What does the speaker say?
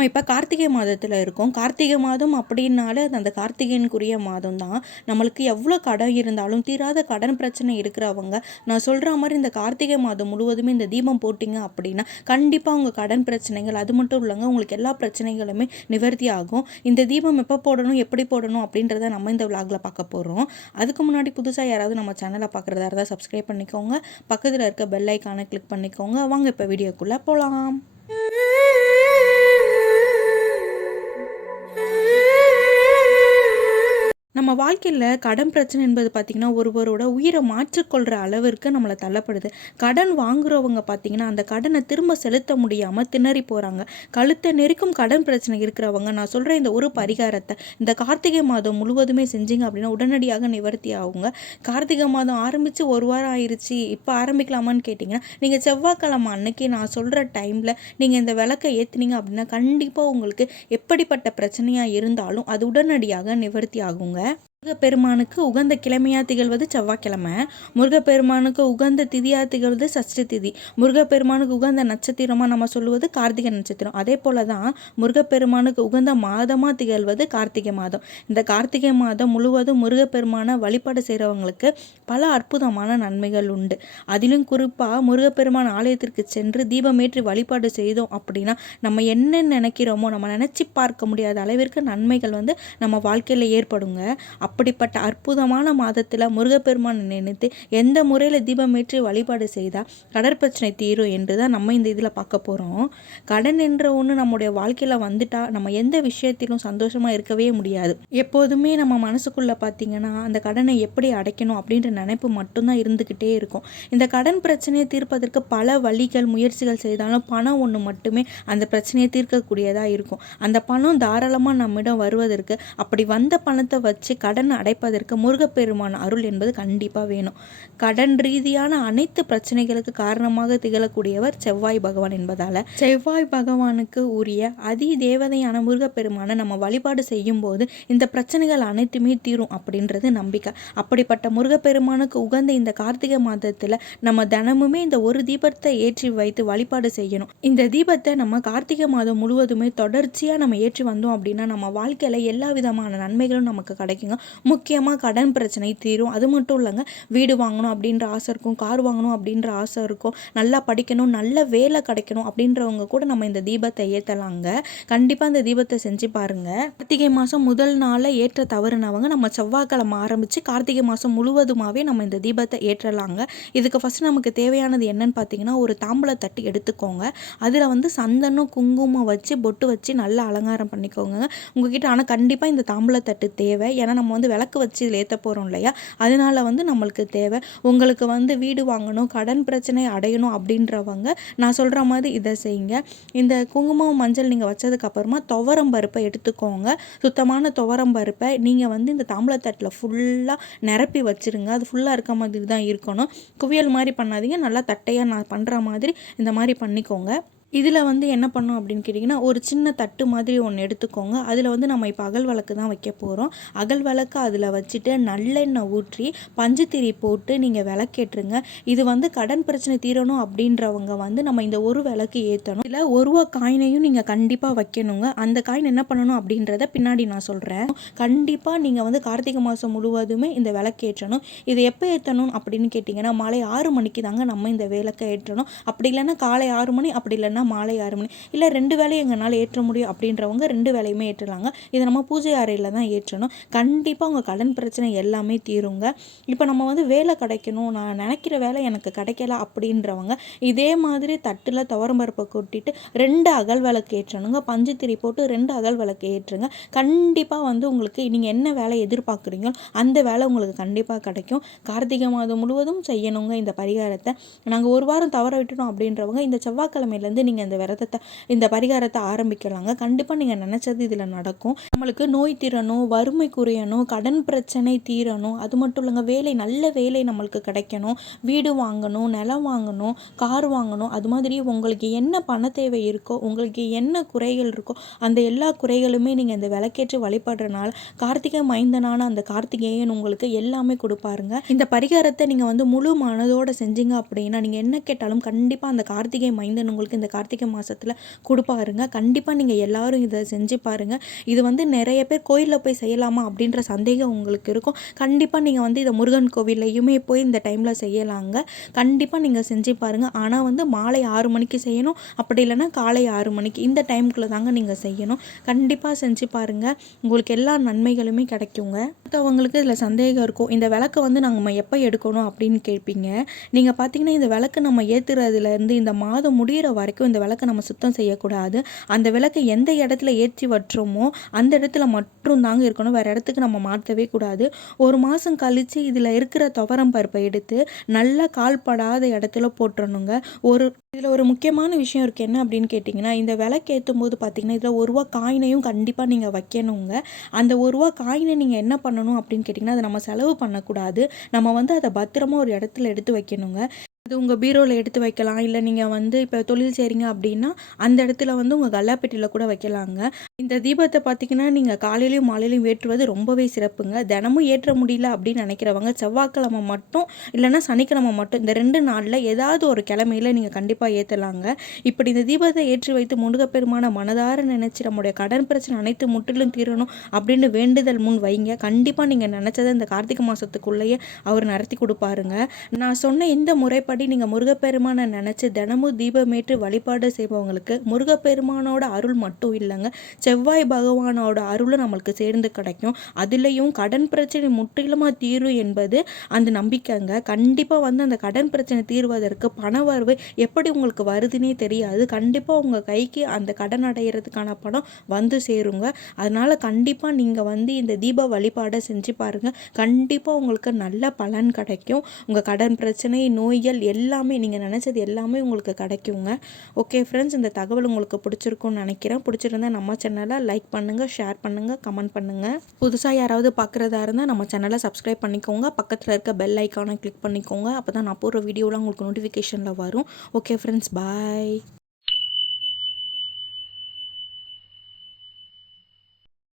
நம்ம இப்போ கார்த்திகை மாதத்தில் இருக்கோம். கார்த்திகை மாதம் அப்படின்னாலே அது அந்த கார்த்திகைனுக்குரிய மாதம் தான் நம்மளுக்கு எவ்வளோ கடன் இருந்தாலும் தீராத கடன் பிரச்சனை இருக்கிறவங்க நான் சொல்கிற மாதிரி இந்த கார்த்திகை மாதம் முழுவதுமே இந்த தீபம் போட்டிங்க அப்படின்னா கண்டிப்பாக உங்கள் கடன் பிரச்சனைகள் அது மட்டும் இல்லைங்க உங்களுக்கு எல்லா பிரச்சனைகளுமே நிவர்த்தி ஆகும். இந்த தீபம் எப்போ போடணும் எப்படி போடணும் அப்படின்றத நம்ம இந்த விளாகில் பார்க்க போகிறோம் அதுக்கு முன்னாடி புதுசாக யாராவது நம்ம சேனலை பார்க்குறதா இருந்தால் சப்ஸ்கிரைப் பண்ணிக்கோங்க. பக்கத்தில் இருக்க பெல் ஐக்கானை கிளிக் பண்ணிக்கோங்க. வாங்க இப்போ வீடியோக்குள்ளே போகலாம் நம்ம வாழ்க்கையில் கடன் பிரச்சனை என்பது பார்த்திங்கன்னா ஒருவரோட உயிரை மாற்றிக்கொள்கிற அளவிற்கு நம்மளை தள்ளப்படுது. கடன் வாங்குறவங்க பார்த்திங்கன்னா அந்த கடனை திரும்ப செலுத்த முடியாமல் திணறி போகிறாங்க கழுத்தை நெருக்கும் கடன் பிரச்சனை இருக்கிறவங்க நான் சொல்கிற இந்த ஒரு பரிகாரத்தை இந்த கார்த்திகை மாதம் முழுவதுமே செஞ்சீங்க அப்படின்னா உடனடியாக நிவர்த்தி ஆகுங்க. கார்த்திகை மாதம் ஆரம்பித்து ஒரு வாரம் ஆயிடுச்சு இப்போ ஆரம்பிக்கலாமான்னு கேட்டிங்கன்னா நீங்கள் செவ்வாய்க்கிழமை அன்னைக்கு நான் சொல்கிற டைமில் நீங்கள் இந்த விளக்கை ஏற்றுனீங்க அப்படின்னா கண்டிப்பாக உங்களுக்கு எப்படிப்பட்ட பிரச்சனையாக இருந்தாலும் அது உடனடியாக நிவர்த்தி ஆகுங்க. முருகப்பெருமானுக்கு உகந்த கிழமையாக திகழ்வது செவ்வாய்க்கிழமை. முருகப்பெருமானுக்கு உகந்த திதியாக திகழ்வது சஷ்டி திதி. முருகப்பெருமானுக்கு உகந்த நட்சத்திரமாக நம்ம சொல்லுவது கார்த்திகை நட்சத்திரம். அதே போல தான் முருகப்பெருமானுக்கு உகந்த மாதமாக திகழ்வது கார்த்திகை மாதம். இந்த கார்த்திகை மாதம் முழுவதும் முருகப்பெருமானை வழிபாடு செய்கிறவங்களுக்கு பல அற்புதமான நன்மைகள் உண்டு. அதிலும் குறிப்பாக முருகப்பெருமான் ஆலயத்திற்கு சென்று தீபமேற்றி வழிபாடு செய்தோம் அப்படின்னா நம்ம என்ன நினைக்கிறோமோ நம்ம நினச்சி பார்க்க முடியாத அளவிற்கு நன்மைகள் வந்து நம்ம வாழ்க்கையில் ஏற்படுங்க. அப்படிப்பட்ட அற்புதமான மாதத்தில் முருகப்பெருமானை நினைத்து எந்த முறையில் தீபம் ஏற்றி வழிபாடு செய்தால் கடற்பிரச்சனை தீரும் என்று தான் நம்ம இந்த இதில் பார்க்க போகிறோம் கடன் என்ற ஒன்று நம்முடைய வாழ்க்கையில் வந்துட்டால் நம்ம எந்த விஷயத்திலும் சந்தோஷமாக இருக்கவே முடியாது. எப்போதுமே நம்ம மனசுக்குள்ளே பார்த்தீங்கன்னா அந்த கடனை எப்படி அடைக்கணும் அப்படின்ற நினைப்பு மட்டும்தான் இருந்துக்கிட்டே இருக்கும். இந்த கடன் பிரச்சனையை தீர்ப்பதற்கு பல வழிகள் முயற்சிகள் செய்தாலும் பணம் ஒன்று மட்டுமே அந்த பிரச்சனையை தீர்க்கக்கூடியதாக இருக்கும். அந்த பணம் தாராளமாக நம்மிடம் வருவதற்கு அப்படி வந்த பணத்தை வச்சு கடன் கடன் அடைப்பதற்கு முருகப்பெருமான் அருள் என்பது கண்டிப்பாக வேணும். கடன் ரீதியான அனைத்து பிரச்சனைகளுக்கு காரணமாக திகழக்கூடியவர் செவ்வாய் பகவான் என்பதால். செவ்வாய் பகவானுக்கு உரிய அதி தேவதையான முருகப்பெருமானை நம்ம வழிபாடு செய்யும் போது இந்த பிரச்சனைகள் அனைத்துமே தீரும் அப்படின்றது நம்பிக்கை. அப்படிப்பட்ட முருகப்பெருமானுக்கு உகந்த இந்த கார்த்திகை மாதத்தில் நம்ம தினமுமே இந்த ஒரு தீபத்தை ஏற்றி வைத்து வழிபாடு செய்யணும். இந்த தீபத்தை நம்ம கார்த்திகை மாதம் முழுவதுமே தொடர்ச்சியாக நம்ம ஏற்றி வந்தோம் அப்படின்னா நம்ம வாழ்க்கையில் எல்லா விதமான நன்மைகளும் நமக்கு கிடைக்குங்க. முக்கியமாக கடன் பிரச்சனை தீரும். அது மட்டும் இல்லைங்க வீடு வாங்கணும் அப்படின்ற ஆசை இருக்கும் கார் வாங்கணும் அப்படின்ற ஆசை இருக்கும் நல்லா படிக்கணும் நல்ல வேலை கிடைக்கணும் அப்படின்றவங்க கூட நம்ம இந்த தீபத்தை ஏற்றலாங்க கண்டிப்பாக இந்த தீபத்தை செஞ்சு பாருங்கள் கார்த்திகை மாதம் முதல் நாளில் ஏற்ற தவறுனவங்க நம்ம செவ்வாய்க்கிழமை ஆரம்பித்து கார்த்திகை மாதம் முழுவதுமாகவே நம்ம இந்த தீபத்தை ஏற்றலாங்க. இதுக்கு ஃபஸ்ட்டு நமக்கு தேவையானது என்னன்னு பார்த்தீங்கன்னா ஒரு தாம்பூல எடுத்துக்கோங்க. அதில் வந்து சந்தனம் குங்குமம் வச்சு பொட்டு வச்சு நல்லா அலங்காரம் பண்ணிக்கோங்க. உங்ககிட்ட ஆனால் கண்டிப்பாக இந்த தாம்பூலத்தட்டு தேவை. ஏன்னா நம்ம வந்து விளக்கு வச்சு இதில் ஏற்ற போகிறோம் இல்லையா? அதனால் வந்து நம்மளுக்கு தேவை. உங்களுக்கு வந்து வீடு வாங்கணும் கடன் பிரச்சனை அடையணும் அப்படின்றவங்க நான் சொல்கிற மாதிரி இதை செய்யுங்க. இந்த குங்குமம் மஞ்சள் நீங்கள் வச்சதுக்கப்புறமா துவரம் பருப்பை எடுத்துக்கோங்க. சுத்தமான துவரம் பருப்பை நீங்கள் வந்து இந்த தாம்பளத்தட்டில் ஃபுல்லாக நிரப்பி வச்சுருங்க. அது ஃபுல்லாக இருக்க மாதிரி தான் இருக்கணும். குவியல் மாதிரி பண்ணாதீங்க. நல்லா தட்டையாக நான் பண்ணுற மாதிரி இந்த மாதிரி பண்ணிக்கோங்க. இதில் வந்து என்ன பண்ணோம் அப்படின்னு கேட்டிங்கன்னா ஒரு சின்ன தட்டு மாதிரி ஒன்று எடுத்துக்கோங்க. அதில் வந்து நம்ம இப்போ அகல் விளக்கு தான் வைக்க போகிறோம் அகல் விளக்கு அதில் வச்சுட்டு நல்லெண்ணெய் ஊற்றி பஞ்சுத்திரி போட்டு நீங்கள் விளக்கேற்றுங்க. இது வந்து கடன் பிரச்சனை தீரணும் அப்படின்றவங்க வந்து நம்ம இந்த ஒரு விளக்கு ஏற்றணும் இதில் ஒரு ரூபா காயினையும் நீங்கள் கண்டிப்பாக வைக்கணுங்க. அந்த காயின் என்ன பண்ணணும் அப்படின்றத பின்னாடி நான் சொல்கிறேன் கண்டிப்பாக நீங்கள் வந்து கார்த்திகை மாதம் முழுவதுமே இந்த விளக்கேற்றணும் இது எப்போ ஏற்றணும் அப்படின்னு கேட்டிங்கன்னா மாலை ஆறு மணிக்கு தாங்க நம்ம இந்த விளக்கை ஏற்றணும். அப்படி இல்லைன்னா காலை ஆறு மணி அப்படி இல்லைன்னா இல்லைன்னா மாலை ஆறு மணி இல்லை ரெண்டு வேலையும் எங்களால் ஏற்ற முடியும் அப்படின்றவங்க ரெண்டு வேலையுமே ஏற்றலாங்க. இதை நம்ம பூஜை அறையில் தான் ஏற்றணும். கண்டிப்பாக உங்கள் கடன் பிரச்சனை எல்லாமே தீருங்க. இப்போ நம்ம வந்து வேலை கிடைக்கணும் நான் நினைக்கிற வேலை எனக்கு கிடைக்கல அப்படின்றவங்க இதே மாதிரி தட்டில் துவரம்பருப்பை கொட்டிட்டு ரெண்டு அகல் விளக்கு ஏற்றணுங்க. பஞ்சுத்திரி போட்டு ரெண்டு அகல் விளக்கு ஏற்றுங்க. கண்டிப்பாக வந்து உங்களுக்கு நீங்கள் என்ன வேலை எதிர்பார்க்குறீங்களோ அந்த வேலை உங்களுக்கு கண்டிப்பாக கிடைக்கும். கார்த்திகை மாதம் முழுவதும் செய்யணுங்க இந்த பரிகாரத்தை. நாங்கள் ஒரு வாரம் தவற விட்டுட்டோம் அப்படின்றவங்க இந்த செவ்வாய்க்கிழமையிலேருந்து நீங்கள் இந்த விரதத்தை இந்த பரிகாரத்தை ஆரம்பிக்கலாங்க. கண்டிப்பாக நீங்கள் நினச்சது இதில் நடக்கும். நம்மளுக்கு நோய் தீரணும் வறுமை குறையணும் கடன் பிரச்சனை தீரணும் அது மட்டும் இல்லைங்க வேலை நல்ல வேலை நம்மளுக்கு கிடைக்கணும். வீடு வாங்கணும் நிலம் வாங்கணும் கார் வாங்கணும் அது மாதிரி உங்களுக்கு என்ன பண தேவை இருக்கோ உங்களுக்கு என்ன குறைகள் இருக்கோ அந்த எல்லா குறைகளுமே நீங்கள் இந்த விளக்கேற்று வழிபடுறனால கார்த்திகை மைந்தனான அந்த கார்த்திகேயன் உங்களுக்கு எல்லாமே கொடுப்பாருங்க. இந்த பரிகாரத்தை நீங்கள் வந்து முழு மனதோடு செஞ்சீங்க அப்படின்னா நீங்கள் என்ன கேட்டாலும் கண்டிப்பாக அந்த கார்த்திகை மைந்தன் உங்களுக்கு இந்த கார்த்திகை மாதத்தில் கொடுப்பாருங்க. கண்டிப்பாக நீங்கள் எல்லாரும் இதை செஞ்சு பாருங்கள் இது வந்து நிறைய பேர் கோயிலில் போய் செய்யலாமா அப்படின்ற சந்தேகம் உங்களுக்கு இருக்கும். கண்டிப்பாக நீங்கள் வந்து இதை முருகன் கோவில்லையுமே போய் இந்த டைமில் செய்யலாங்க. கண்டிப்பாக நீங்கள் செஞ்சு பாருங்கள் ஆனால் வந்து மாலை ஆறு மணிக்கு செய்யணும். அப்படி இல்லைன்னா காலை ஆறு மணிக்கு இந்த டைமுக்குள்ளே தாங்க நீங்கள் செய்யணும். கண்டிப்பாக செஞ்சு பாருங்கள் உங்களுக்கு எல்லா நன்மைகளுமே கிடைக்குங்க. மற்றவங்களுக்கு இதில் சந்தேகம் இருக்கும். இந்த விளக்கை வந்து நாங்கள் எப்போ எடுக்கணும் அப்படின்னு கேட்பீங்க. நீங்கள் பார்த்தீங்கன்னா இந்த விளக்கு நம்ம ஏற்றுறதுலேருந்து இந்த மாதம் முடிகிற வரைக்கும் இந்த விளக்கை நம்ம சுத்தம் செய்யக்கூடாது. அந்த விளக்கை எந்த இடத்துல ஏற்றி வற்றோமோ அந்த இடத்துல மட்டும் தாங்க இருக்கணும். வேறு இடத்துக்கு நம்ம மாற்றவே கூடாது. ஒரு மாதம் கழித்து இதில் இருக்கிற துவரம் பருப்பை எடுத்து நல்லா கால்படாத இடத்துல போட்டுறணுங்க. ஒரு இதில் ஒரு முக்கியமான விஷயம் இருக்குது என்ன அப்படின்னு கேட்டிங்கன்னா இந்த விளக்கு ஏற்றும் போது பார்த்தீங்கன்னா இதில் ஒரு ரூபா காயினையும் கண்டிப்பாக நீங்கள் வைக்கணுங்க. அந்த ஒரு ரூபா காயினை நீங்கள் என்ன பண்ணணும் அப்படின்னு கேட்டிங்கன்னா அதை நம்ம செலவு பண்ணக்கூடாது. நம்ம வந்து அதை பத்திரமா ஒரு இடத்துல எடுத்து வைக்கணுங்க. அது உங்கள் பீரோவில் எடுத்து வைக்கலாம். இல்லை நீங்கள் வந்து இப்போ தொழில் செய்கிறீங்க அப்படின்னா அந்த இடத்துல வந்து உங்கள் கல்லாப்பெட்டியில் கூட வைக்கலாங்க. இந்த தீபத்தை பார்த்தீங்கன்னா நீங்கள் காலையிலையும் மாலையிலையும் ஏற்றுவது ரொம்பவே சிறப்புங்க. தினமும் ஏற்ற முடியல அப்படின்னு நினைக்கிறவங்க செவ்வாய்க்கிழமை மட்டும் இல்லைன்னா சனிக்கிழமை மட்டும் இந்த ரெண்டு நாளில் ஏதாவது ஒரு கிழமையில் நீங்கள் கண்டிப்பாக ஏற்றலாங்க இப்படி இந்த தீபத்தை ஏற்றி வைத்து முருகப்பெருமான மனதார நினச்சி நம்முடைய கடன் பிரச்சனை அனைத்து முற்றிலும் தீரணும் அப்படின்னு வேண்டுதல் முன் வைங்க. கண்டிப்பாக நீங்கள் நினச்சதை இந்த கார்த்திகை மாதத்துக்குள்ளேயே அவர் நடத்தி கொடுப்பாருங்க. நான் சொன்ன இந்த முறை படி நீங்கள் முருகப்பெருமானை நினச்சி தினமும் தீபமேற்று வழிபாடு செய்பவங்களுக்கு முருகப்பெருமானோட அருள் மட்டும் இல்லைங்க. செவ்வாய் பகவானோட அருளும் நம்மளுக்கு சேர்ந்து கிடைக்கும். அதுலேயும் கடன் பிரச்சனை முற்றிலுமாக தீரும் என்பது அந்த நம்பிக்கைங்க. கண்டிப்பாக வந்து அந்த கடன் பிரச்சனை தீர்வதற்கு பண வரவு எப்படி உங்களுக்கு வருதுன்னே தெரியாது. கண்டிப்பாக உங்கள் கைக்கு அந்த கடன் அடையிறதுக்கான பணம் வந்து சேருங்க. அதனால் கண்டிப்பாக நீங்கள் வந்து இந்த தீப வழிபாடை செஞ்சு பாருங்கள் கண்டிப்பாக உங்களுக்கு நல்ல பலன் கிடைக்கும். உங்கள் கடன் பிரச்சனை நோய்கள் எல்லாமே நீங்கள் நினச்சது எல்லாமே உங்களுக்கு கிடைக்குங்க. ஓகே ஃப்ரெண்ட்ஸ் இந்த தகவல் உங்களுக்கு பிடிச்சிருக்கும்னு நினைக்கிறேன். பிடிச்சிருந்தா நம்ம சேனலை லைக் பண்ணுங்கள் ஷேர் பண்ணுங்கள் கமெண்ட் பண்ணுங்கள் புதுசாக யாராவது பார்க்குறதா இருந்தால் நம்ம சேனலை சப்ஸ்கிரைப் பண்ணிக்கோங்க. பக்கத்தில் இருக்க பெல் ஐக்கானை கிளிக் பண்ணிக்கோங்க. அப்போ தான் நான் போடுற வீடியோலாம் உங்களுக்கு நோட்டிஃபிகேஷனில் வரும். Okay friends bye